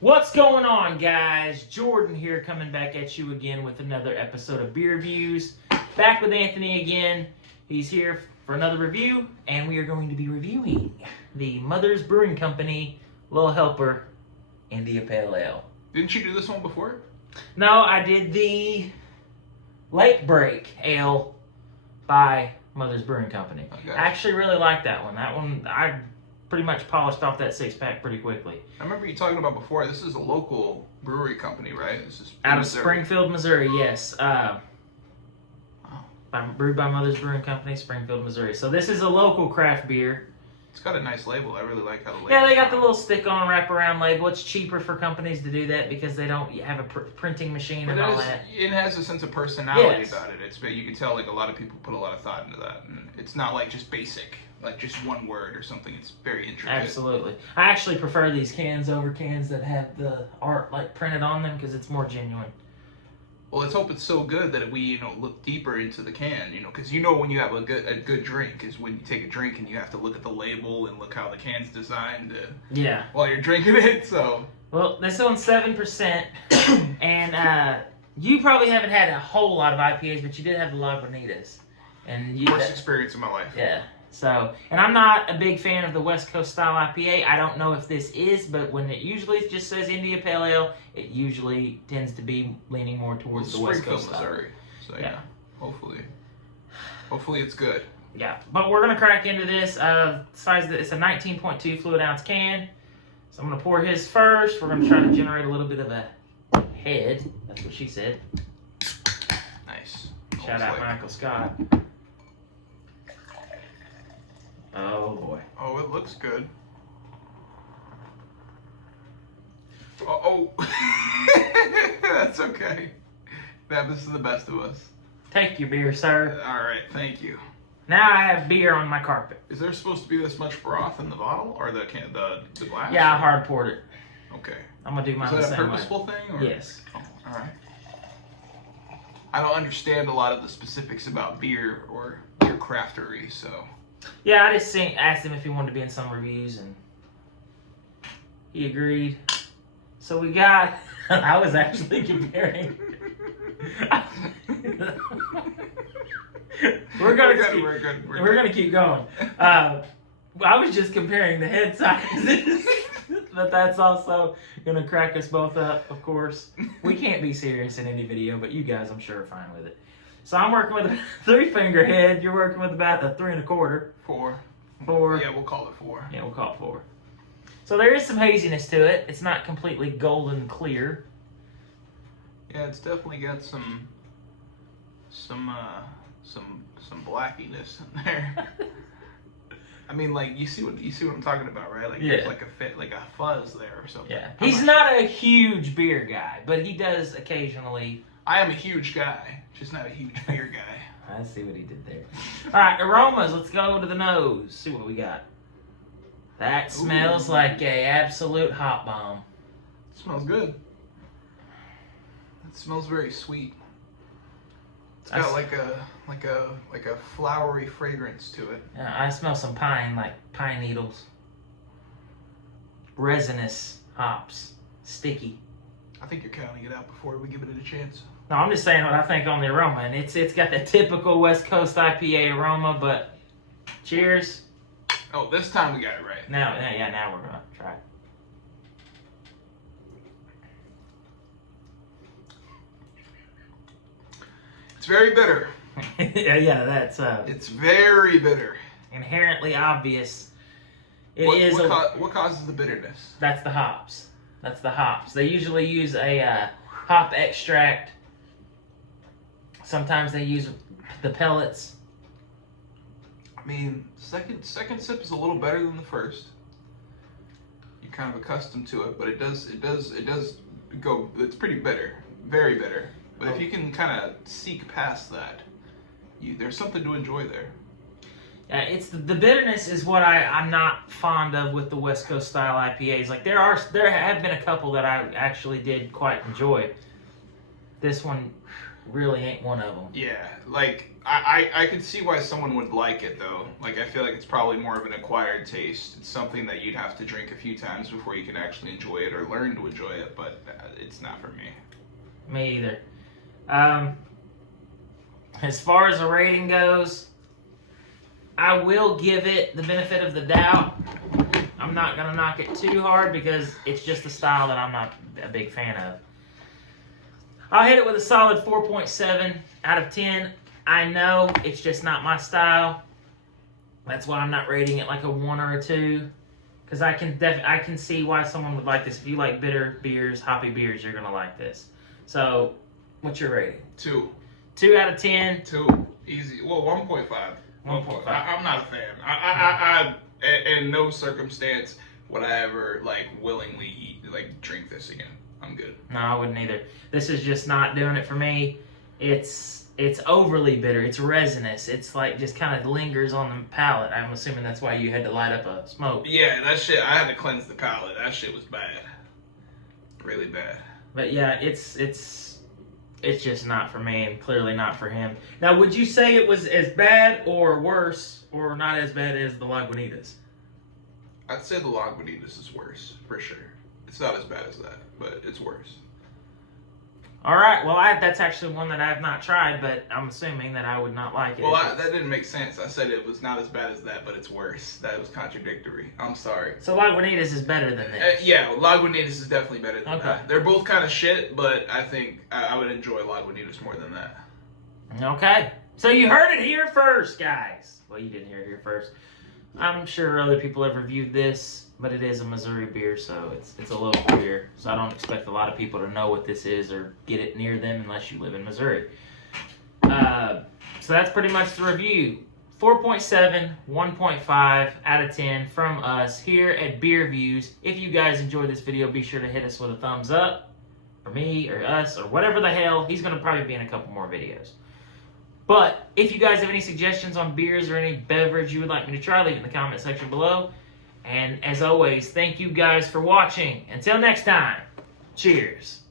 What's going on, guys? Jordan here, coming back at you again with another episode of Beer Reviews. Back with Anthony again. He's here for another review, and we are going to be reviewing the Mother's Brewing Company Little Helper India Pale Ale. Didn't you do this one before? No, I did the Lake Break Ale by Mother's Brewing Company. Okay. I actually really like that one. That one, I pretty much polished off that six-pack pretty quickly. I remember you talking about before, this is a local brewery company, right? This is Out of Missouri. Springfield, Missouri, yes. Brewed by Mother's Brewing Company, Springfield, Missouri. So this is a local craft beer. It's got a nice label. I really like how the label. Yeah, they got the little stick-on wraparound label. It's cheaper for companies to do that because they don't have a printing machine and all that. It has a sense of personality Yes. about it. You can tell like a lot of people put a lot of thought into that. And it's not like just basic, like just one word or something. It's very intricate. Absolutely. I actually prefer these cans over cans that have the art like printed on them because it's more genuine. Well, let's hope it's so good that we, look deeper into the can, because when you have a good drink is when you take a drink and you have to look at the label and look how the can's designed while you're drinking it. So well, this one's 7%, and you probably haven't had a whole lot of IPAs, but you did have the Lagunitas, and worst experience of my life. Yeah. So, and I'm not a big fan of the West Coast style IPA. I don't know if this is, but when it usually just says India Pale Ale, it usually tends to be leaning more towards the West Coast style. Missouri. So yeah, hopefully it's good. Yeah, but we're gonna crack into this. It's a 19.2 fluid ounce can. So I'm gonna pour his first. We're gonna try to generate a little bit of a head. That's what she said. Nice. Shout out Michael Scott. Oh boy. Oh, it looks good. Oh. That's okay. That happens to the best of us. Take your beer, sir. All right, thank you. Now I have beer on my carpet. Is there supposed to be this much broth in the bottle or the glass? Yeah, I hard poured it. Okay. I'm gonna do mine the Is that a same purposeful way. thing? Or? Yes. Oh, all right. I don't understand a lot of the specifics about beer or beer craftery, so. Yeah, I just asked him if he wanted to be in some reviews, and he agreed. So we got. I was actually comparing. We're gonna keep going. I was just comparing the head sizes, but that's also gonna crack us both up. Of course, we can't be serious in any video, but you guys, I'm sure, are fine with it. So I'm working with a 3-finger head. You're working with about a 3 1/4. 4. 4. Yeah, we'll call it 4. Yeah, we'll call it 4. So there is some haziness to it. It's not completely golden clear. Yeah, it's definitely got some blackiness in there. I mean, like you see what I'm talking about, right? Like yeah. There's like a fuzz there or something. Yeah, he's not a huge beer guy, but he does occasionally. I am a huge guy, just not a huge beer guy. I see what he did there. All right, aromas. Let's go to the nose. See what we got. That smells like a absolute hot bomb. It smells good. It smells very sweet. It's got like a flowery fragrance to it. Yeah, I smell some pine, like pine needles. Resinous hops, sticky. I think you're counting it out before we give it a chance. No, I'm just saying what I think on the aroma, and it's got the typical West Coast IPA aroma. But cheers. Oh, this time we got it right. Now we're gonna try it. It's very bitter. yeah, that's It's very bitter. inherently obvious. What causes the bitterness? That's the hops. That's the hops. They usually use a hop extract. Sometimes they use the pellets. I mean, second sip is a little better than the first. You're kind of accustomed to it, but it does go. It's pretty bitter, very bitter. But if you can kind of seek past that, there's something to enjoy there. It's the bitterness is what I'm not fond of with the West Coast style IPAs. Like there have been a couple that I actually did quite enjoy. This one, really ain't one of them. Yeah, like I could see why someone would like it though. Like I feel like it's probably more of an acquired taste. It's something that you'd have to drink a few times before you can actually enjoy it or learn to enjoy it. But it's not for me. Me either. As far as the rating goes, I will give it the benefit of the doubt. I'm not gonna knock it too hard because it's just a style that I'm not a big fan of. I'll hit it with a solid 4.7 out of 10. I know it's just not my style. That's why I'm not rating it like a 1 or a 2. Because I can see why someone would like this. If you like bitter beers, hoppy beers, you're gonna like this. So, what's your rating? 2. 2 out of 10. 2. Easy. Well, 1.5. 1.5. I'm not a fan. I in no circumstance would I ever like willingly drink this again. I'm good. No, I wouldn't either. This is just not doing it for me. It's overly bitter. It's resinous. It's like just kind of lingers on the palate. I'm assuming that's why you had to light up a smoke. Yeah, that shit. I had to cleanse the palate. That shit was bad. Really bad. But yeah, it's just not for me, and clearly not for him. Now, would you say it was as bad or worse, or not as bad as the Lagunitas? I'd say the Lagunitas is worse for sure. It's not as bad as that, but it's worse. All right. Well, that's actually one that I have not tried, but I'm assuming that I would not like it. Well, that didn't make sense. I said it was not as bad as that, but it's worse. That was contradictory. I'm sorry. So Lagunitas is better than this? Yeah, Lagunitas is definitely better than Okay. that. They're both kind of shit, but I think I would enjoy Lagunitas more than that. Okay. So you heard it here first, guys. Well, you didn't hear it here first. I'm sure other people have reviewed this, but it is a Missouri beer, so it's a local beer. So I don't expect a lot of people to know what this is or get it near them unless you live in Missouri. So that's pretty much the review. 4.7, 1.5 out of 10 from us here at Beer Views. If you guys enjoyed this video, be sure to hit us with a thumbs up, or me, or us, or whatever the hell. He's going to probably be in a couple more videos. But if you guys have any suggestions on beers or any beverage you would like me to try, leave it in the comment section below. And as always, thank you guys for watching. Until next time, cheers.